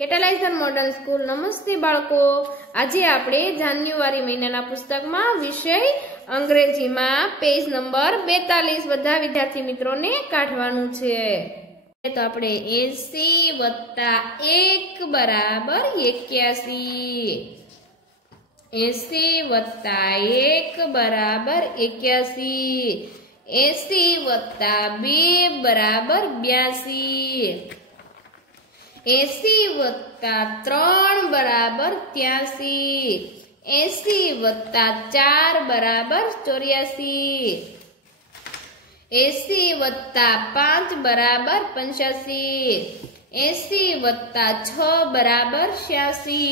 કેટલાઇઝર modern school નમસ્તે બાળકો। આજે આપણે જાન્યુઆરી મહિનાના પુસ્તકમાં વિષય અંગ્રેજીમાં પેજ નંબર 42 બધા વિદ્યાર્થી મિત્રોને કાઢવાનું છે। તો આપણે 80 + 1 બરાબર 81, 80 + 1 બરાબર 81, 80 + 2 બરાબર 82, 80 + 3 બરાબર 83, 80 + 4 બરાબર 84, 80 + 5 બરાબર 85, 80 + 6 બરાબર 86,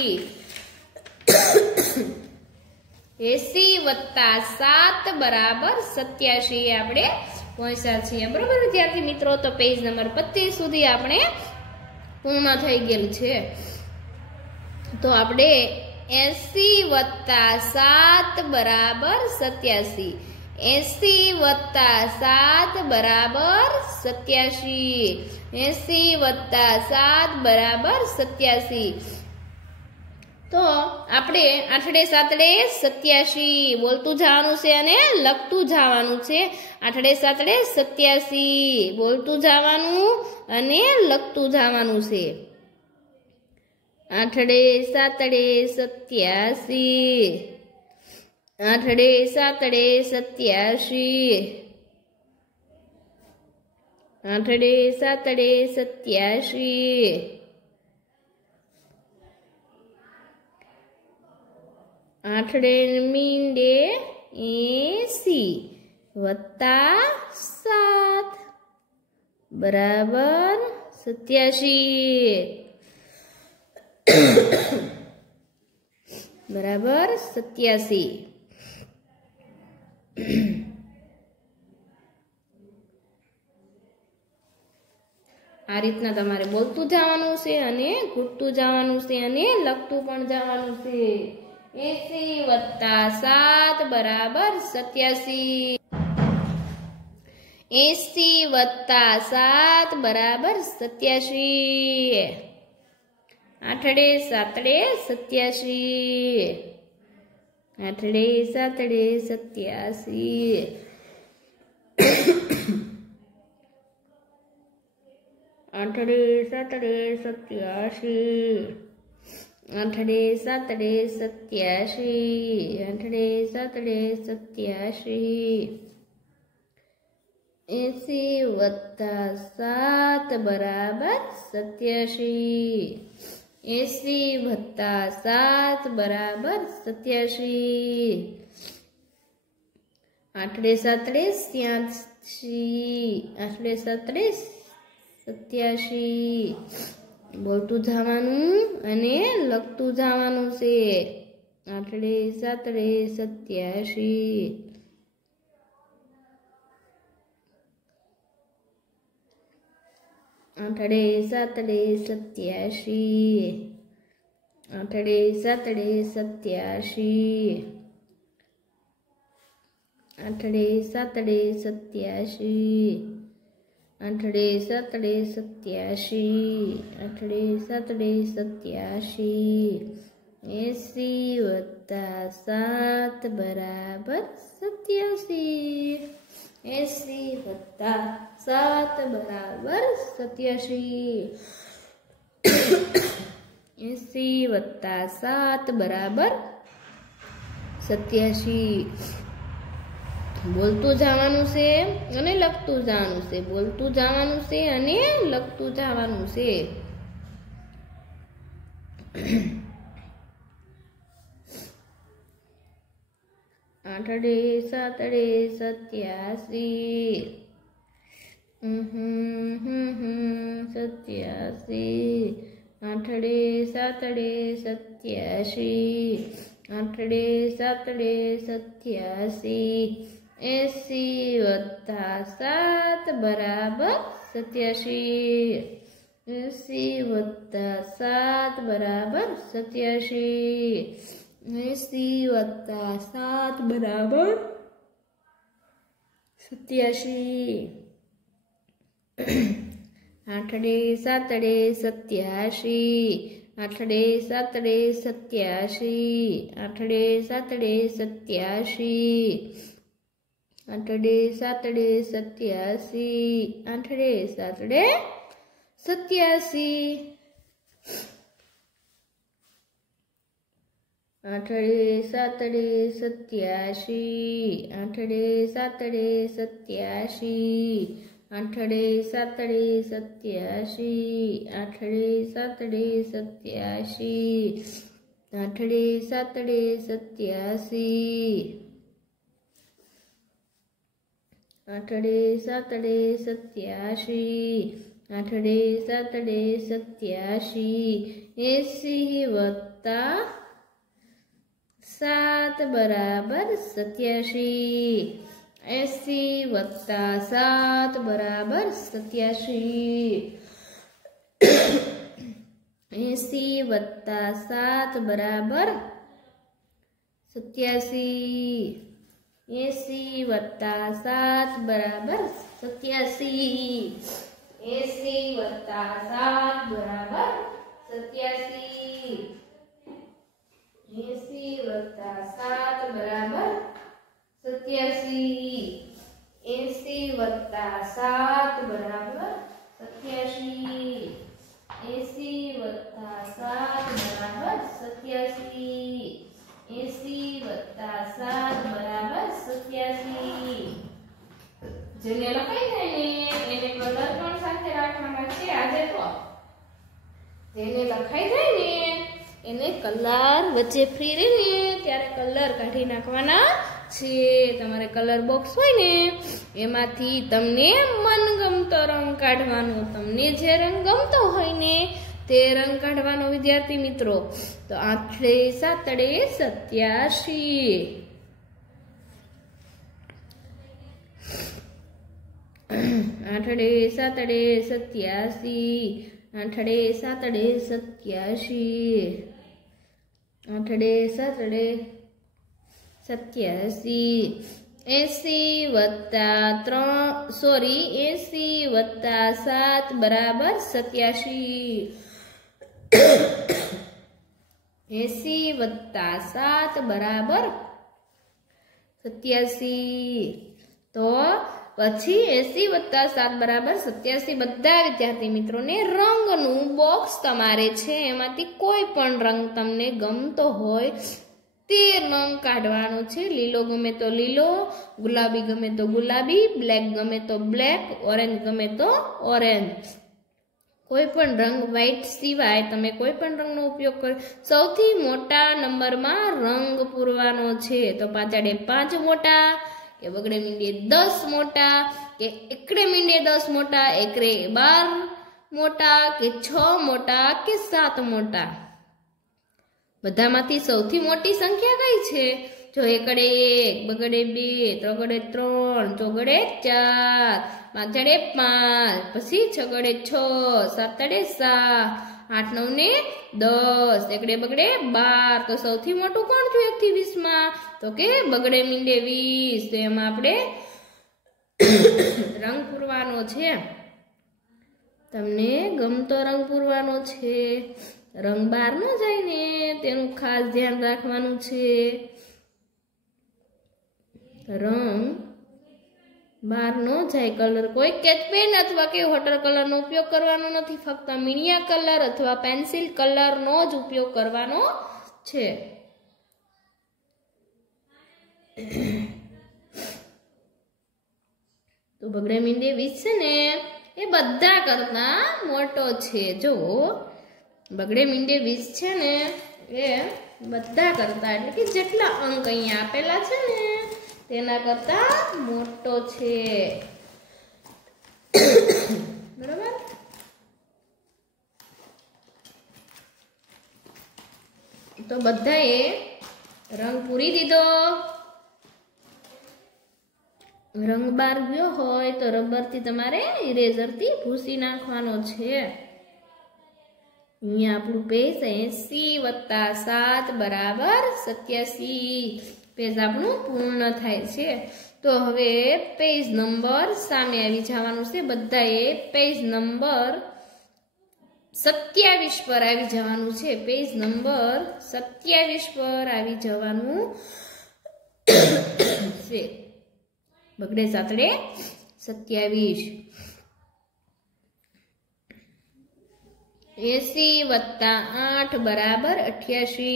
80 + 7 બરાબર 87 આપણે પહોંચ્યા છીએ। બરોબર વિદ્યાર્થી મિત્રો, તો પેજ નંબર 25 સુધી આપણે પૂર્ણ થઈ ગયેલ છે। તો આપણે 80 + 7 બરાબર 87, 80 + 7 બરાબર 87, 80 + 7 બરાબર 87। તો આપણે આઠડે સાતડે 87 બોલતું જવાનું છે અને લખતું જવાનું છે। આઠડે સાતડે 87 બોલતું જવાનું અને લખતું જવાનું છે। આઠડે સાતડે 87, આઠડે સાતડે 87, આઠડે સાતડે 87, આઠડે મીંડે 80 + 7 બરાબર 87 બરાબર 87। આ રીતના તમારે બોલતું જવાનું છે અને ઘૂંટતું જવાનું છે અને લખતું પણ જવાનું છે। 80 + 7 બરાબર 87, 80 + 7 બરાબર 87, આઠડે સાતડે 87, આઠડે સાતડે 87, આઠડે સાતડે 87, આઠડે સાતડે 87, આઠડે સાતડે 87, 80 + 7 બરાબર 87, 80 + 7 બરાબર 87, આઠડે સાતડે 87, આઠડે સાતડે 87 બોલતું જવાનું અને લખતું જવાનું છે। આઠડે સાતડે 87, આઠડે સાતડે 87, આઠડે સાતડે 87, આઠડે સાતડે 87, આઠડે સાતડે 87, આઠડે સાતડે 87, 80 + 7 બરાબર 87, 80 + 7 બરાબર 87, 80 + 7 બરાબર 87। બોલતું જવાનું છે અને લખતું જવાનું છે, બોલતું જવાનું છે અને લખતું જવાનું છે। આઠડે સાતડે 87, 87, આઠડે સાતડે 87, આઠડે સાતડે 87, 80 + 7 બરાબર 87, 80 + 7 બરાબર 87, 80 + 7 બરાબર 87। આઠડે સાતડે 87, આઠડે સાતડે 87, આઠડે સાતડે 87, આઠડે સાતડે 87, આઠડે સાતડે 87, આઠડે સાતડે 87, આઠડે સાતડે 87, આઠડે સાતડે 87, આઠડે સાતડે 87, આઠડે સાતડે 87, આઠડે સાતડે 87, આઠડે સાતડે 87, 80 વત્તા 7 બરાબર 87, 80 વત્તા 7 બરાબર 87, 80 વત્તા 7 બરાબર 87, 80 વત્તા 7 બરાબર 87, 80 વત્તા 7 બરાબર 87, 80 વત્તા 7 બરાબર 87, 80 વત્તા 7 બરાબર 87, 80 વત્તા 7 બરાબર 87, 80 વત્તા 7 બરાબર 87. જેને લખાઈ જાય ને એને કલર પણ સાથે રાખવાના છે. આજે તો જેને લખાઈ જાય ને એને કલર વચ્ચે ફ્રી રહે ને ત્યારે કલર કાઢી નાખવાના છે. તમારે કલર બોક્સ હોય ને એમાંથી તમને મનગમતો રંગ કાઢવાનો. તમને જે રંગ ગમતો હોય ને તે રંગ કાઢવાનો વિદ્યાર્થી મિત્રો. તો આઠડે સાતડે 87, આઠડે સાતડે 87, આઠડે સાતડે 87, આઠડે સાતડે 87, 80 વત્તા 7 બરાબર 87, 80 વત્તા 7 બરાબર 87. તો પછી 80 વત્તા 7 બરાબર 87 બધા વિદ્યાર્થી મિત્રોને રંગનું બોક્સ તમારે છે. એમાંથી કોઈ પણ રંગ તમને ગમતો હોય તે રંગ કાઢવાનો છે. લીલો ગમે તો લીલો, ગુલાબી ગમે તો ગુલાબી, બ્લેક ગમે તો બ્લેક, ઓરેન્જ ગમે તો ઓરેન્જ. કોઈ પણ રંગ વ્હાઈટ સિવાય તમે કોઈ પણ રંગનો ઉપયોગ કરો. સૌથી મોટા નંબરમાં રંગ પૂરવાનો છે. તો પાછળે 5 મોટા કે બગડે મીંડે 10 મોટા કે એકડે મીંડે 10 મોટા, એકરે 12 મોટા કે 6 મોટા કે 7 મોટા. બધામાંથી સૌથી મોટી સંખ્યા કઈ છે? જો એકડે 1, બગડે 2, ત્રગડે 3, ચોગડે 4, પાંચડે 5, પછી છગડે 6, સાતડે 7, 8 9 ને 10, એકડે બગડે 12. તો સૌથી મોટું કોણ થયું 1 થી 20 માં? તો કે બગડે મીંડે 20. તો એમાં આપણે રંગ પૂરવાનો છે. તમને ગમતો રંગ પૂરવાનો છે. રંગ બહાર ન જાય ને તેનું ખાસ ધ્યાન રાખવાનું છે. રંગ બહાર ન જાય. કલર કોઈ સ્કેચ પેન અથવા કે વોટર કલરનો ઉપયોગ કરવાનો નથી. ફક્ત મીણિયા કલર અથવા પેન્સિલ કલરનો જ ઉપયોગ કરવાનો છે. તો બગડે મીંડે 20 છે ને એ બધા કરતા મોટો છે. જો બગડે મીંડે 20 છે ને એ બધા કરતા એટલે કે જેટલા અંક અહીંયા આપેલા છે ને તેના કરતા મોટો છે. બરાબર. તો બધાએ રંગ પૂરી દીધો. રંગ બહાર ગયો હોય તો રબરથી તમારે ઇરેઝરથી ભૂસી નાખવાનો છે. અહીંયા આપણું પેજ 80 વત્તા 7 બરાબર 87 પેજ આપણું પૂર્ણ થાય છે. तो हवे पेज नंबर सामे आवी जवानुं छे। बधाए पेज नंबर 27 पर आवी जवानुं छे। पेज नंबर 27 पर आवी जवानुं छे। बगड़े सातड़े 27 80 + 8 बराबर 88।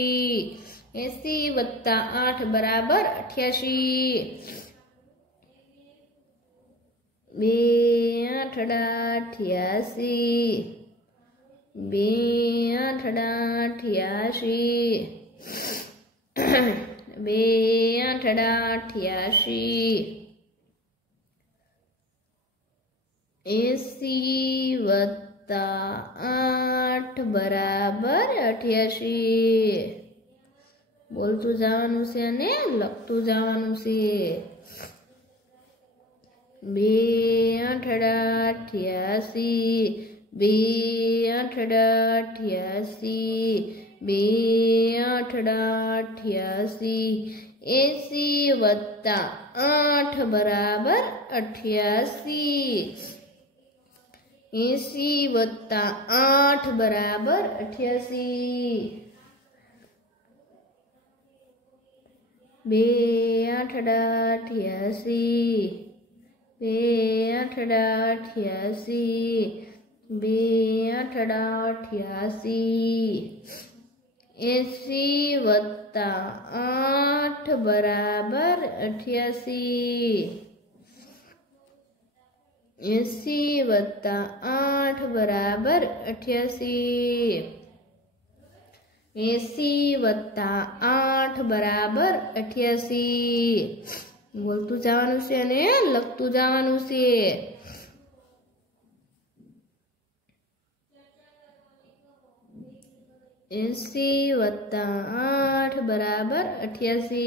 80 + 8 बराबर 88। 2 8 88। 2 8 88। 2 8 88। 80 + 8 बराबर 88। बोलतुं जवानुं छे अने लखतुं जवानुं छे। 2 8 88। 2 8 88। 2 8 88। 80 + 8 बराबर 88। 80 + 8 बराबर 88। 2 8 88। 2 8 88। 2 8 88। 80 + 8 बराबर 88। 80 + 8 बराबर 88। 80 + 8 बराबर 88। बोलतुं जवानुं छे अने लखतुं जवानुं छे। 80 + 8 बराबर 88।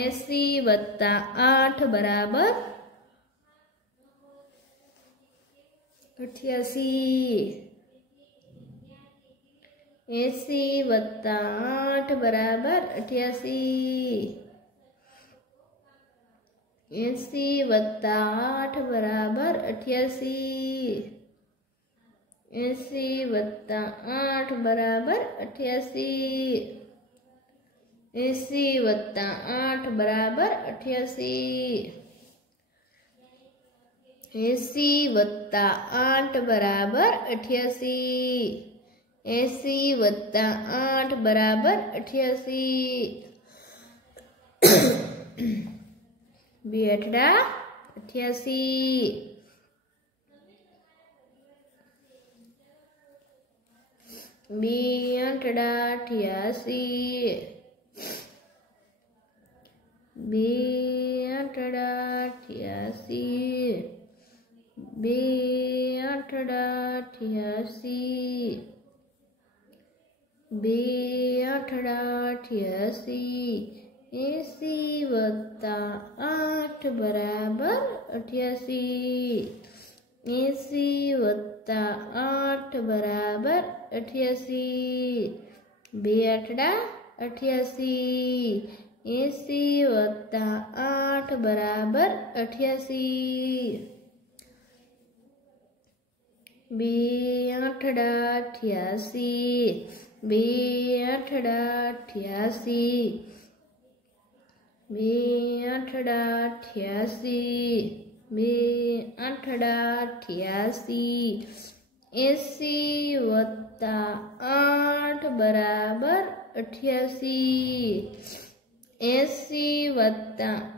80 + 8 बराबर 88। 80 + 8 बराबर 88। 80 + 8 बराबर 88। 80 + 8 बराबर 88। 80 + 8 बराबर 88। 80 + 8 बराबर 88। 80 + 8 बराबर 88। 2 8 88। 2 8 88। 2 8 88। 2 8 88। 2 8 88। 80 + 8 बराबर 88। 80 + 8 बराबर 88। 2 8 88। 80 + 8 बराबर 88। 2 8 88। 2 8 88। 2 8 88। 2 8 88। 80 + 8 बराबर 88। 80 +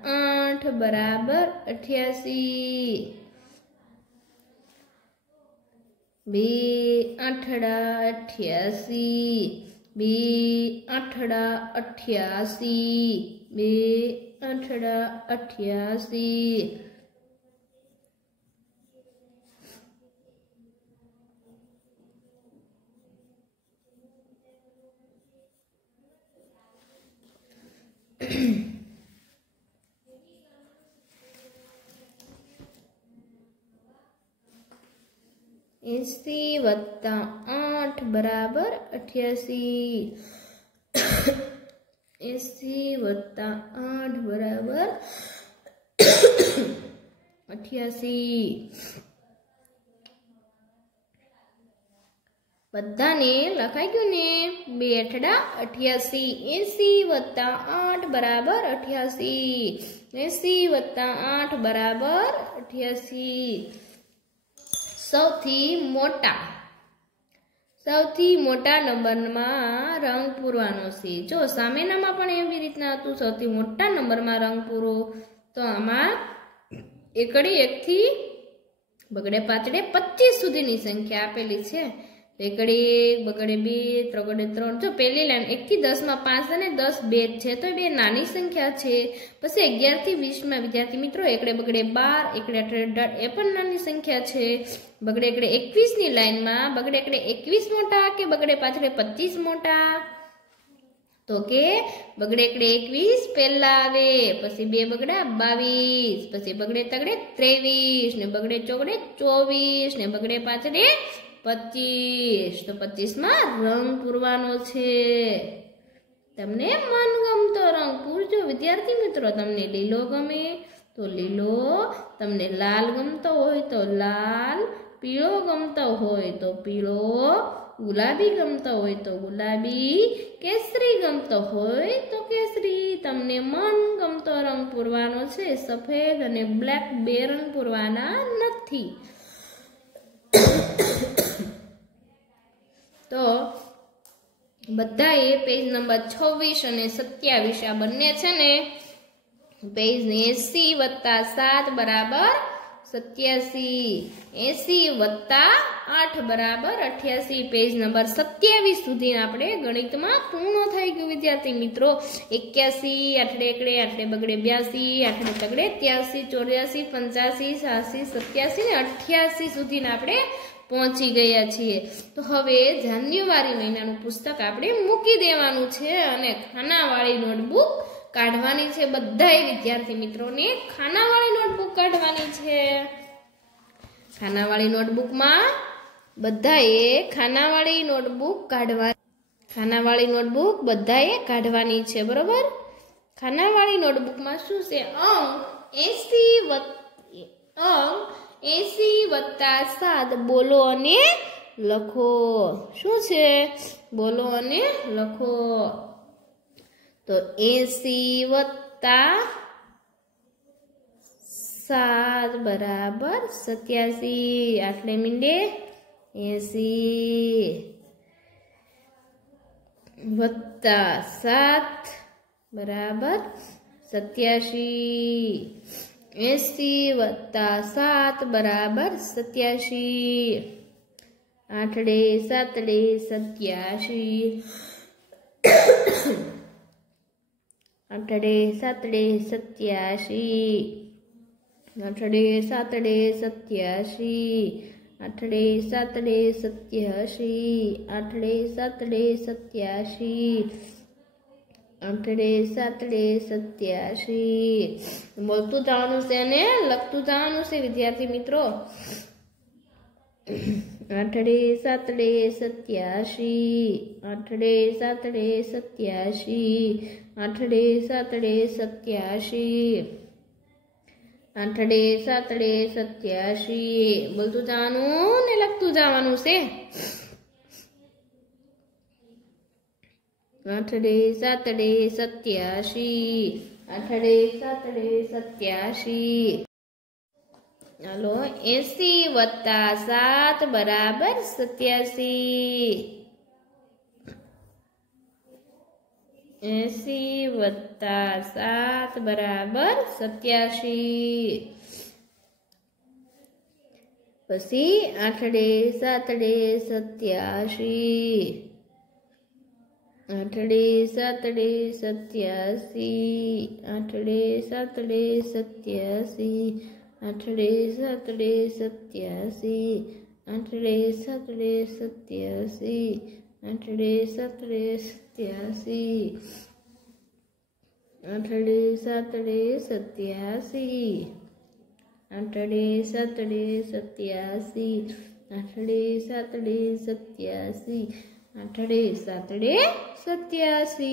8 बराबर 88। 2 8 88। 2 8 88। 2 8 88। 80 + 8 बराबर 88। 80 વત્તા 8 બરાબર 88। બધાને લખાઈ ગયું ને? 2 8 88। 80 વત્તા 8 બરાબર 88। 80 વત્તા 8 બરાબર 88। સૌથી મોટા નંબરમાં રંગ પૂરવાનો છે। જો સામેનામાં પણ એવી રીતના હતું, સૌથી મોટા નંબરમાં રંગ પૂરો। તો આમાં એકડે 1 થી બગડે પાછડે 25 સુધીની સંખ્યા આપેલી છે। એકડે 1, બગડે 2, ત્રગડે 3। જો પહેલી લાઈન 1 થી 10 માં 5 અને 10 બે છે, તો બે નાની સંખ્યા છે। પછી 11 થી 20 માં વિદ્યાર્થી મિત્રો એકડે બગડે 12, એકડે 18 એ પણ નાની સંખ્યા છે। બગડે એકડે 21 ની લાઈનમાં બગડે એકડે 21 મોટા કે બગડે પાછળે 25 મોટા? તો કે બગડે એકડે 21 પહેલા આવે, પછી 2 બગડા 22, પછી બગડે તગડે 23 ને બગડે ચોગડે 24 ને બગડે પાછળે 25। તો 25 માં રંગ પૂરવાનો છે। તમને મનગમતો રંગ પૂરજો વિદ્યાર્થી મિત્રો। તમને લીલો ગમે તો લીલો, તમને લાલ ગમતો હોય તો લાલ, પીળો ગમતો હોય તો પીળો, ગુલાબી ગમતો હોય તો ગુલાબી, કેસરી ગમતો હોય તો કેસરી। તમને મનગમતો રંગ પૂરવાનો છે। સફેદ અને બ્લેક બે રંગ પૂરવાના નથી। તો બધાએ પેજ નંબર 26 અને 27 આ બંને છે ને પેજ 80 વત્તા 7 બરાબર 87, 80 વત્તા 8 બરાબર 88। પેજ નંબર 27 સુધી આપણે ગણિતમાં પૂર્ણ થઈ ગયું વિદ્યાર્થી મિત્રો। 81, આઠડે એકડે, આઠડે બગડે 82, આઠડે તગડે 83, 84, 85, 86, 87 ને 88 સુધી આપણે પહોંચી ગયા છીએ। તો હવે જાન્યુઆરી મહિનાનું પુસ્તક આપણે મૂકી દેવાનું છે અને ખાનાવાળી નોટબુક કાઢવાની છે। બધાય વિદ્યાર્થી મિત્રોને ખાનાવાળી નોટબુક કાઢવાની છે। ખાનાવાળી નોટબુકમાં બધાએ ખાનાવાળી નોટબુક કાઢવાની છે બરોબર। ખાનાવાળી નોટબુકમાં શું છે? અંક 80 વત્તા 7 બોલો અને લખો। શું છે? બોલો અને લખો। તો 80 વત્તા 7 બરાબર 87। આટલે મીંડે 80 વત્તા 7 બરાબર 87। 80 વત્તા 7 બરાબર 87। આઠડે સાતડે 87, આઠડે સાતડે 87, આઠડે સાતડે 87, આઠડે સાતડે 87, આઠડે સાતડે 87, આઠડે સાતડે 87। બોલતું જવાનું છે અને લખતું જવાનું છે વિદ્યાર્થી મિત્રો। આઠડે સાતડે 87, આઠડે સાતડે 87, આઠડે સાતડે 87, આઠડે સાતડે 87। બોલતું જવાનું ને લખતું જવાનું છે। આઠડે સાતડે 87, આઠડે સાતડે 87। ચાલો 80 વત્તા 7 બરાબર 87, 80 વત્તા 7 બરાબર 87। પછી આઠડે સાતડે 87, આઠડે સાતડે 87, આઠડે સાતડે 87, આઠડે સાતડે 87, આઠડે સાતડે 87, આઠડે સાતડે 87, આઠડે સાતડે 87, આઠડે સાતડે 87, આઠડે સાતડે 87, આઠડે સાતડે 87।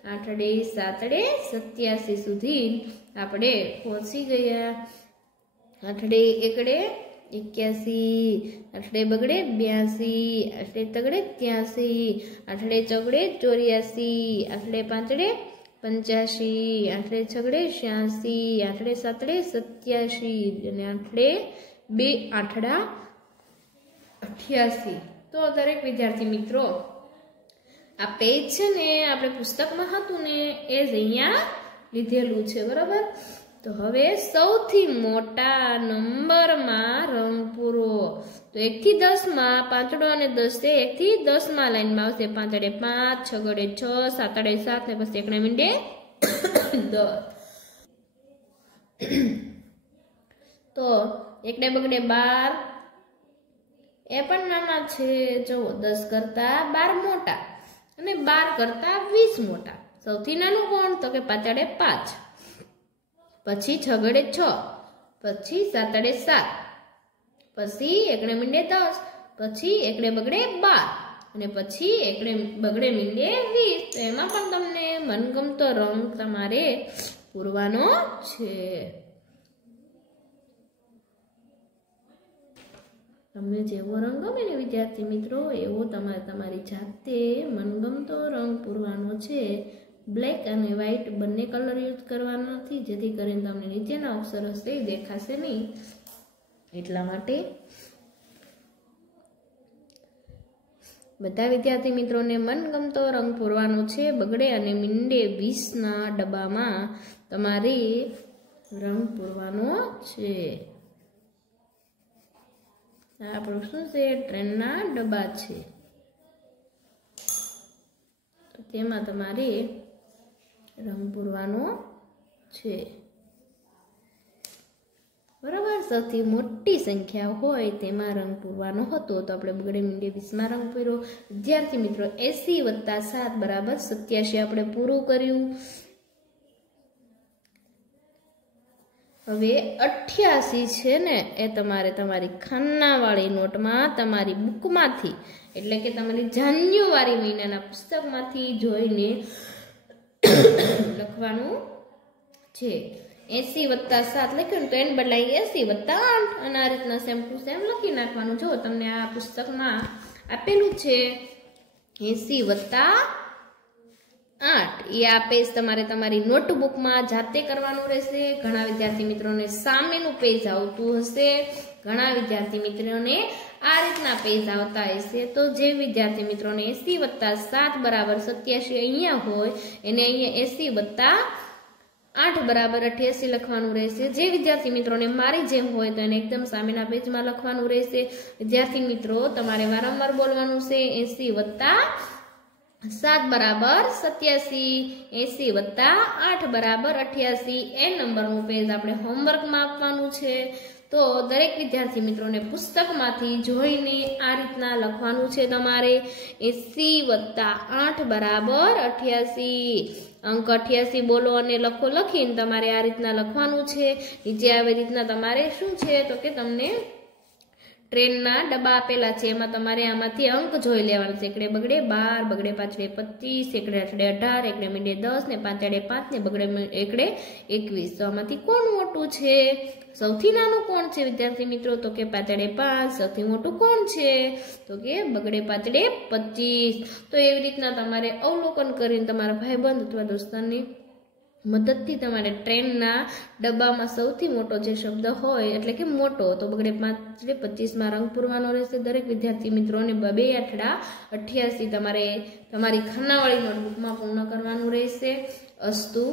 આઠડે સાતડે 87 સુધી આપણે પહોંચી ગયા। આઠડે એકડે 81, આઠડે બગડે 82, આઠડે તગડે 83, આઠડે ચોગડે 84, આઠડે પાંચડે 85, આઠડે છગડે 86, આઠડે સાતડે 87 અને આઠડે બે આઠડા 88। તો દરેક વિદ્યાર્થી મિત્રો આ પેજ છે ને આપણે પુસ્તકમાં હતું ને એ જ અહીંયા લીધેલું છે, બરાબર। તો હવે સૌથી મોટા નંબરમાં રંગ પૂરો। તો 1 થી 10 માં પાંચડો અને 10 છે। 1 થી 10 માં લાઈનમાં આવશે પાંચડે 5, છગડે 6, સાતડે 7 ને પછી એકડે મીંડે 10। તો એકડે બગડે 12 એ પણ નાના છે। જો 10 કરતા 12 મોટા અને 12 કરતા 20 મોટા। સૌથી નાનું કોણ? તો કે પાંચડે 5, પછી છગડે 6, પછી સાતડે 7, પછી એકડે મીંડે 10, પછી એકડે બગડે 12 અને પછી એકડે બગડે મીંડે 20। તો એમાં પણ તમને મનગમતો રંગ તમારે પૂરવાનો છે। તમને જેવો રંગ ગમે ને વિદ્યાર્થી મિત્રો એવો તમારે તમારી જાતે મનગમતો રંગ પૂરવાનો છે। બ્લેક અને વ્હાઇટ બંને કલર યુઝ કરવાના નથી, જેથી કરીને તમને નીચેના અક્ષર હશે એ દેખાશે નહીં, એટલા માટે બધા વિદ્યાર્થી મિત્રોને મનગમતો રંગ પૂરવાનો છે। બગડે અને મીંડે 20ના ડબ્બામાં તમારે રંગ પૂરવાનો છે। આ આપણું શું છે? ટ્રેનના ડબ્બા છે। તો તેમાં તમારે રંગ પૂરવાનો છે, બરાબર। સૌથી મોટી સંખ્યા હોય તેમાં રંગ પૂરવાનો હતો। તો આપણે બગડે મીંડે 20માં રંગ પૂર્યો। વિદ્યાર્થી મિત્રો 80 + 7 = 87 આપણે પૂરું કર્યું। હવે 88 છે ને એ તમારે તમારી ખાનાવાળી નોટમાં તમારી બુકમાંથી એટલે કે તમારી જાન્યુઆરી મહિનાના પુસ્તકમાંથી જોઈને લખવાનું છે। 80 + 7 લખ્યું તો એને બદલાઈ 80 + 8 અને આ રીતના સેમ ટુ સેમ લખી નાખવાનું। જો તમને આ પુસ્તકમાં આપેલું છે 80 + 8 એ આ પેજ તમારે તમારી નોટબુકમાં જાતે કરવાનું રહેશે। ઘણા વિદ્યાર્થી મિત્રોને સામેનું પેજ આવતું હશે, ઘણા વિદ્યાર્થી મિત્રોને આ રીતના પેજ આવતા હશે। તો જે વિદ્યાર્થી મિત્રોને 80 + 7 = 87 અહીંયા હોય એને અહીંયા 80 + 8 = 88 લખવાનું રહેશે। જે વિદ્યાર્થી મિત્રોને મારી જેમ હોય તો એને એકદમ સામેના પેજમાં લખવાનું રહેશે। વિદ્યાર્થી મિત્રો તમારે વારંવાર બોલવાનું છે 80 + 7 = 87, 80 + 8 = 88 એ નંબરનું પેજ આપણે હોમવર્કમાં આપવાનું છે। તો દરેક વિદ્યાર્થી મિત્રોને પુસ્તકમાંથી જોઈને આ રીતના લખવાનું છે તમારે 80 + 8 = 88। અંક 88 બોલો અને લખો, લખીને તમારે આ રીતના લખવાનું છે। નીચે આવી રીતના તમારે શું છે તો કે તમને ટ્રેનના ડબ્બા આપેલા છે, એમાં તમારે આમાંથી અંક જોઈ લેવાના છે। એકડે બગડે 12, બગડે પાછળે 25, એકડે આઠડે 18, એકડે મીંડે 10 ને પાંચડે 5 ને બગડે એકડે 21। તો આમાંથી કોણ મોટું છે? સૌથી નાનું કોણ છે વિદ્યાર્થી મિત્રો? તો કે પાંચડે 5। સૌથી મોટું કોણ છે? તો કે બગડે પાંચડે 25। તો એવી રીતના તમારે અવલોકન કરીને તમારા ભાઈબંધ અથવા દોસ્તારની મદદથી તમારે ટ્રેનના ડબ્બામાં સૌથી મોટો જે શબ્દ હોય એટલે કે મોટો તો બગડે 5/25માં રંગ પૂરવાનો રહેશે। દરેક વિદ્યાર્થી મિત્રોને 2 આઠડા 88 તમારે તમારી ખાનાવાળી નોટબુકમાં પૂર્ણ કરવાનું રહેશે। અસ્તુ।